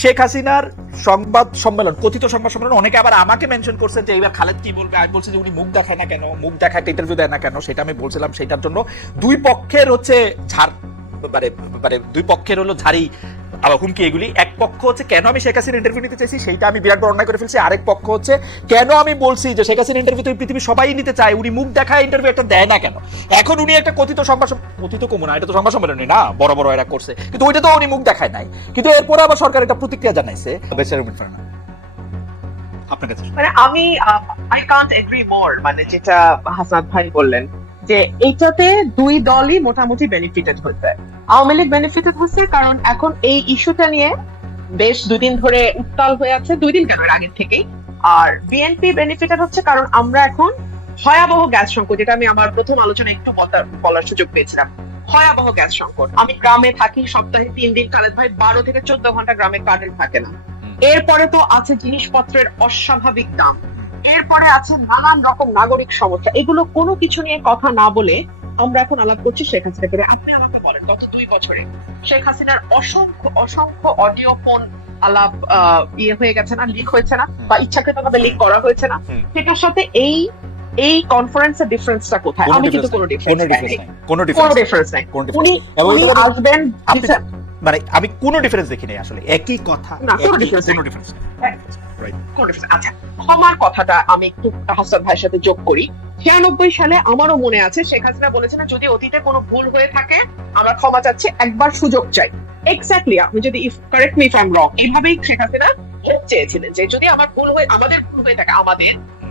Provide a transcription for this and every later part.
শেখ হাসিনার সংবাদ সম্মেলন, কথিত সংবাদ সম্মেলন, অনেকে আবার আমাকে মেনশন করছে যে এবার খালেদ কি বলবে। আমি বলছি যে উনি মুখ দেখায় না কেন, মুখ দেখায় ইন্টারভিউ দেয় না কেন, সেটা আমি বলছিলাম। সেটার জন্য দুই পক্ষের হচ্ছে দুই পক্ষের হলো ঝাড়ি আবার হুমকি এগুলি। এক পক্ষ হচ্ছে কেন আমি শেখ হাসিনার ইন্টারভিউ নিতে চাইছি সেইটা আমি বিরাট বড় অন্যায় করে ফেলছি। আরেক পক্ষ হচ্ছে কেন আমি বলছি যে শেখ হাসিনার ইন্টারভিউ তো পৃথিবী সবাই নিতে চায়, উনি মুখ দেখায় ইন্টারভিউ একটা দেয় না কেন। এখন উনি একটা কথিত কমু না, এটা তো সংবাদ সম্মেলনই না, বড় বড় এরা করছে, কিন্তু ওইটা তো উনি মুখ দেখায় নাই। কিন্তু এরপরে আবার সরকার একটা প্রতিক্রিয়া জানাইছে। আপনার কাছে মানে আমি আই কান্ট এগ্রি মোর, মানে যেটা হাসান ভাই বললেন যে এইটাতে দুই দলই মোটামুটি বেনিফিটেড হয়েছে। আওয়ামী লীগ বেনিফিটেড হচ্ছে কারণ এখন এই ইস্যুটা নিয়ে বেশ দুদিন ধরে উত্তাল হয়ে আছে, দুই দিন কেন এর আগের থেকেই। আর বিএনপি বেনিফিটেড হচ্ছে কারণ আমরা এখন ভয়াবহ গ্যাস সংকট, যেটা আমি আমার প্রথম আলোচনায় একটু বলার সুযোগ পেয়েছিলাম, ভয়াবহ গ্যাস সংকট। আমি গ্রামে থাকি, সপ্তাহে 3 দিন খালেদ ভাই 12 থেকে 14 ঘন্টা গ্রামে কারেন্ট থাকে না। এরপরে তো আছে জিনিসপত্রের অস্বাভাবিক দাম, এরপরে আছে নানান রকম নাগরিক সমস্যা। এগুলো কোনো কিছু নিয়ে কথা না বলে আমরা এখন আলাপ করছি শেখ হাসিনাকে। আপনি আমাকে বলেন গত 2 বছরে শেখ হাসিনার অসংখ্য অডিও ফোন আলাপ হয়ে গেছে না, লিক হয়েছে না, বা ইচ্ছাকৃতভাবে লিক করা হয়েছে না? সেটার সাথে এই কনফারেন্সের ডিফারেন্সটা কোথায়? আমি কিন্তু কোনো ডিফারেন্স নাই। উনি আসবেন, মানে আমি কোনো ডিফারেন্স দেখি নাই আসলে, একই কথা, কোনো ডিফারেন্স। আচ্ছা, ক্ষমার কথাটা আমি একটু হাসান ভাইয়ের সাথে যোগ করি। 96 সালে আমারও মনে আছে শেখ হাসিনা বলেছেন যদি অতীতে কোনো ভুল হয়ে থাকে আমরা ক্ষমা চাচ্ছি, একবার সুযোগ চাই। এক্স্যাক্টলি, আপনি যদি correct me if I am রং, এইভাবেই শেখ হাসিনা চেয়েছিলেন যে যদি আমাদের ভুল হয়ে থাকে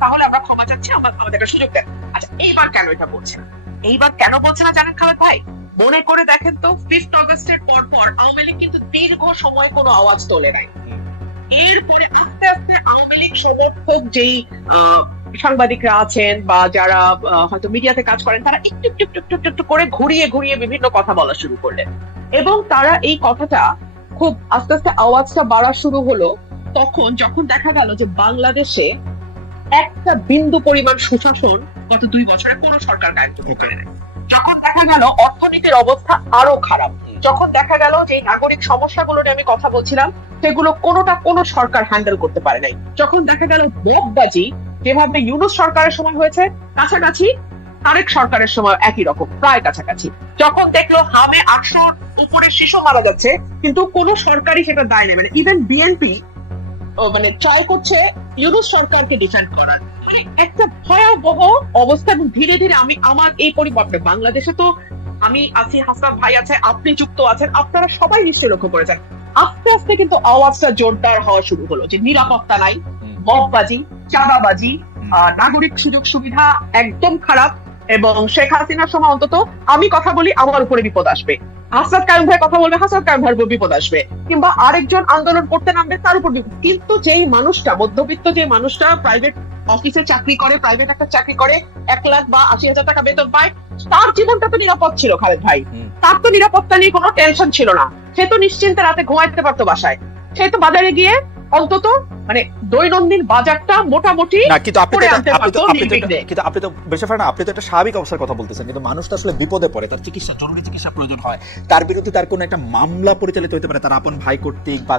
তাহলে আমরা ক্ষমা চাচ্ছি, আমাদের একটা সুযোগ দেন। আচ্ছা, এইবার কেন এটা বলছে না? এইবার কেন বলছে না জানেন খালেদ ভাই? মনে করে দেখেন তো, 5 অগস্টের পর আওয়ামী লীগ কিন্তু দীর্ঘ সময় কোনো আওয়াজ তোলে নাই। এরপরে আস্তে আস্তে আওয়ামী লীগ সমর্থক যেই সাংবাদিকরা আছেন বা যারা হয়তো মিডিয়াতে কাজ করেন, তারা একটু করে ঘুরিয়ে বিভিন্ন কথা বলা শুরু করলেন, এবং তারা এই কথাটা খুব আস্তে আস্তে আওয়াজটা বাড়া শুরু হলো তখন যখন দেখা গেল যে বাংলাদেশে একটা বিন্দু পরিমাণ সুশাসন গত 2 বছরে কোনো সরকার কায়েম করতে পারে না। যখন দেখা গেল অর্থনীতির অবস্থা আরো খারাপ, যখন দেখা গেল যে নাগরিক সমস্যাগুলো নিয়ে আমি কথা বলছিলাম সেগুলো কোনো সরকার হ্যান্ডেল করতে পারে নাই, যখন দেখা গেল ভোটবাজি যেভাবে ইউনূস সরকারের সময় হয়েছে কাছাকাছি, তারেক সরকারের সময় একই রকম প্রায় কাছাকাছি, যখন দেখলো হামে 800 উপরে শিশু মারা যাচ্ছে কিন্তু কোন সরকারই সেটা দায় নেই, মানে ইভেন বিএনপি মানে ট্রাই করছে ইউনূস সরকারকে ডিফেন্ড করার, মানে একটা ভয়াবহ অবস্থা। এবং ধীরে ধীরে আমি আমার এই পরিবর্তন বাংলাদেশে তো আমি আছি, হাসান ভাই আছে, আপনি যুক্ত আছেন, আপনারা সবাই নিশ্চয়ই লক্ষ্য করেছেন আস্তে আস্তে কিন্তু আওয়াজটা জোরদার হওয়া শুরু হলো যে নিরাপত্তা নাই, মববাজি, চাঁদাবাজি, নাগরিক সুযোগ সুবিধা একদম খারাপ। এবং শেখ হাসিনার সময় অন্তত আমি কথা বলি আমার উপরে বিপদ আসবে, আসাদ কায়ুম ভাই কথা বলবে হাসাদ কায়ুম ভাইয়ের উপর বিপদ আসবে, কিংবা আরেকজন আন্দোলন করতে নামবে তার উপর বিপদ। কিন্তু যেই মানুষটা মধ্যবিত্ত, যে মানুষটা প্রাইভেট অফিসে চাকরি করে, প্রাইভেট একটা চাকরি করে, 1 লাখ বা 80,000 টাকা বেতন পায়, তার জীবনটা তো নিরাপদ ছিল খালেদ ভাই। তার তো নিরাপত্তা নিয়ে কোনো টেনশন ছিল না, সে তো নিশ্চিন্তে রাতে ঘুমাইতে পারতো বাসায়, সে তো বাজারে গিয়ে অন্তত মানে দৈনন্দিন বাজারটা মোটামুটি। কিন্তু আপনি তো বেশি না, আপনি তো একটা স্বাভাবিক অবস্থার কথা বলতেছেন, কিন্তু মানুষ তো আসলে বিপদে পড়ে, তার জরুরি চিকিৎসা প্রয়োজন হয়, তার বিরুদ্ধে তার কোনো একটা মামলা পরিচালিত হতে পারে, তার আপন ভাই কর্তৃক বা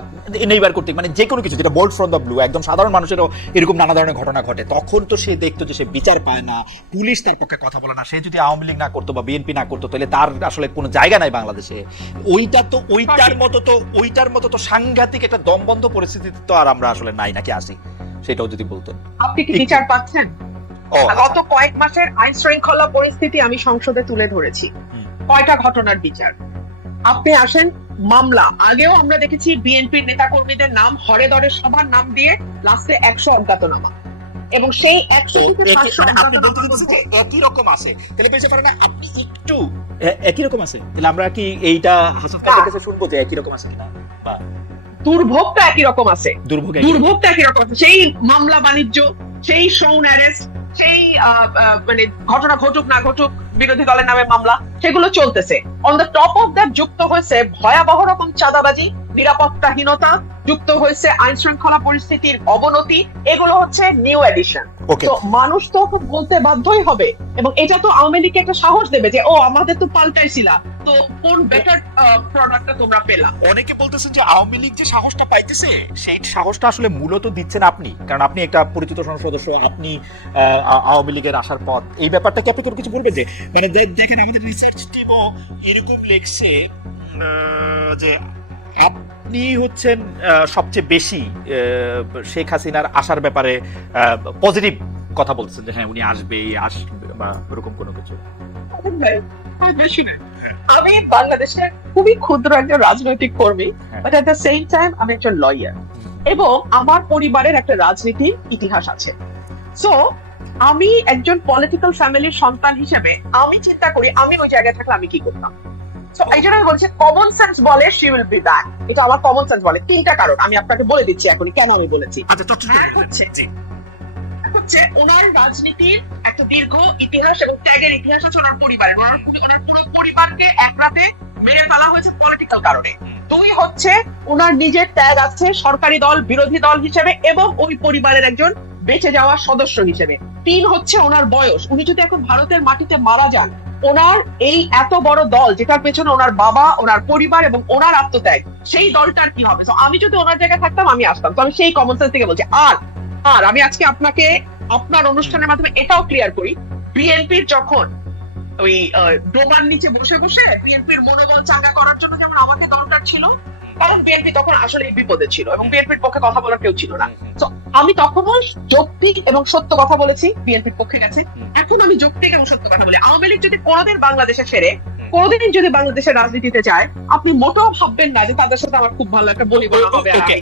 নেইবার কর্তৃক, মানে যে কোনো কিছু যেটা বোল্ড ফ্রম দ্য ব্লু, একদম সাধারণ মানুষেরও এরকম নানা ধরনের ঘটনা ঘটে, তখন তো সে দেখতো যে সে বিচার পায় না, পুলিশ তার পক্ষে কথা বলে না। সে যদি আওয়ামী লীগ না করতো বা বিএনপি না করতো তাহলে তার আসলে কোনো জায়গা নাই বাংলাদেশে। ওইটার মতো তো সাংঘাতিক একটা দমবন্ধ পরিস্থিতি তো আর আমরা আসলে নাই, নাকি আসি? সেটাও যদি বলতেন। আপনি কি বিচার পাচ্ছেন? গত কয়েক মাসের আইন শৃঙ্খলা পরিস্থিতি আমি সংসদে তুলে ধরেছি, কয়টা ঘটনার বিচার। আপনি আসেন মামলা, আগেও আমরা দেখেছি বিএনপির নেতা কর্মীদের নাম হরে ধরে সবার নাম দিয়ে লাস্টে 100 অজ্ঞাতনামা, এবং সেই 100 থেকে 500 একই রকম আছে, তাহলে বুঝতে পারেন আপনি একটু একই রকম আছে, তাহলে আমরা কি এইটা হাসান ভাইয়ের কাছে শুনবো যে একই রকম আছে কিনা? বা দুর্ভোগটা একই রকম আছে, দুর্ভোগটা একই রকম আছে, সেই মামলা বাণিজ্য, সেই শোন অ্যারেস্ট, সেই মানে ঘটনা ঘটুক না ঘটুক বিরোধী দলের নামে মামলা, সেগুলো চলতেছে। On the top of that যুক্ত হয়েছে ভয়াবহ রকম চাঁদাবাজি, নিরাপত্তাহীনতা, যুক্ত হয়েছে আইন শৃঙ্খলা পরিস্থিতির অবনতি। এগুলো হচ্ছে নিউ এডিশন। ওকে, তো মানুষ তো বলতে বাধ্যই হবে, এবং এটা তো আওয়ামী লীগকে একটা সাহস দেবে যে ও আমাদের তো পাল্টাইছিলা, তো কোন বেটার প্রোডাক্টটা তোমরা পেলা। অনেকে বলতেছেন যে আওয়ামী লীগ যে সাহসটা পাইতেছে সেই সাহসটা আসলে মূলত দিচ্ছেন আপনি, কারণ আপনি একটা পরিচিত সংসদ সদস্য, আপনি আওয়ামী লীগের আসার পথ, এই ব্যাপারটা কি আপনি কোনো কিছু বলবেন? যে মানে দেখেন আমাদের রিসার্চ টিমও এরকম লিখছে যে আপনি হচ্ছেন সবচেয়ে বেশি শেখ হাসিনার আসার ব্যাপারে পজিটিভ কথা বলছেন, যে হ্যাঁ উনি আসবে বা এরকম কোনো কিছু। বেশি না, আমি বাংলাদেশের খুবই ক্ষুদ্র একজন রাজনৈতিক কর্মী, but at the same time আমি একজন লয়ার, এবং আমার পরিবারের একটা রাজনীতির ইতিহাস আছে। সো আমি একজন পলিটিক্যাল ফ্যামিলির সন্তান হিসেবে আমি চিন্তা করি আমি ওই জায়গায় থাকলে আমি কি করতাম। সো এই জন্য আমি বলছি কমন সেন্স বলে শি উইল বি ব্যাক। এটা আমার কমন সেন্স বলে। তিনটা কারণ আমি আপনাকে বলে দিচ্ছি এখনই কেন আমি বলেছি। আচ্ছা, হচ্ছে ওনার রাজনীতির একটা দীর্ঘ ইতিহাস এবং ত্যাগের ইতিহাস আছে ওনার পরিবারের। ওনার পুরো পরিবারকে এক রাতে মেরে ফেলা হয়েছে পলিটিক্যাল কারণে। দুই হচ্ছে ওনার নিজের ত্যাগ আছে সরকারি দল বিরোধী দল হিসেবে এবং ওই পরিবারের একজন বেঁচে যাওয়া সদস্য হিসেবে। তিন হচ্ছে ওনার বয়স। উনি যদি এখন ভারতের মাটিতে মারা যান, ওনার এই এত বড় দল যেটার পেছনে ওনার বাবা, ওনার পরিবার এবং ওনার আত্মত্যাগ, সেই দলটার কি হবে? আমি যদি ওনার জায়গায় থাকতাম আমি আসতাম। তো আমি সেই কমন সেন্স থেকে বলছি। আর আমি আজকে আপনাকে আপনার অনুষ্ঠানের মাধ্যমে এটাও ক্লিয়ার করি, বিএনপির যখন ওই ডোবার নিচে বসে বসে বিএনপির মনোবল চাঙ্গা করার জন্য যেমন আমাকে দরকার ছিল, কারণ বিএনপি তখন আসলে বিপদে ছিল এবং বিএনপির পক্ষে কথা বলার কেউ ছিল না। তো আমি তখনও যৌক্তিক এবং সত্য কথা বলেছি, বিএনপির পক্ষে গেছে। এখন আমি যৌক্তিক এবং সত্য কথা বলি। আওয়ামী লীগ যদি কোনোদিন বাংলাদেশে ফেরে, কোনোদিন যদি বাংলাদেশের রাজনীতিতে যায়, আপনি মোটেও ভাববেন না যে তাদের সাথে আমার খুব ভালো একটা বলি বলা হবে।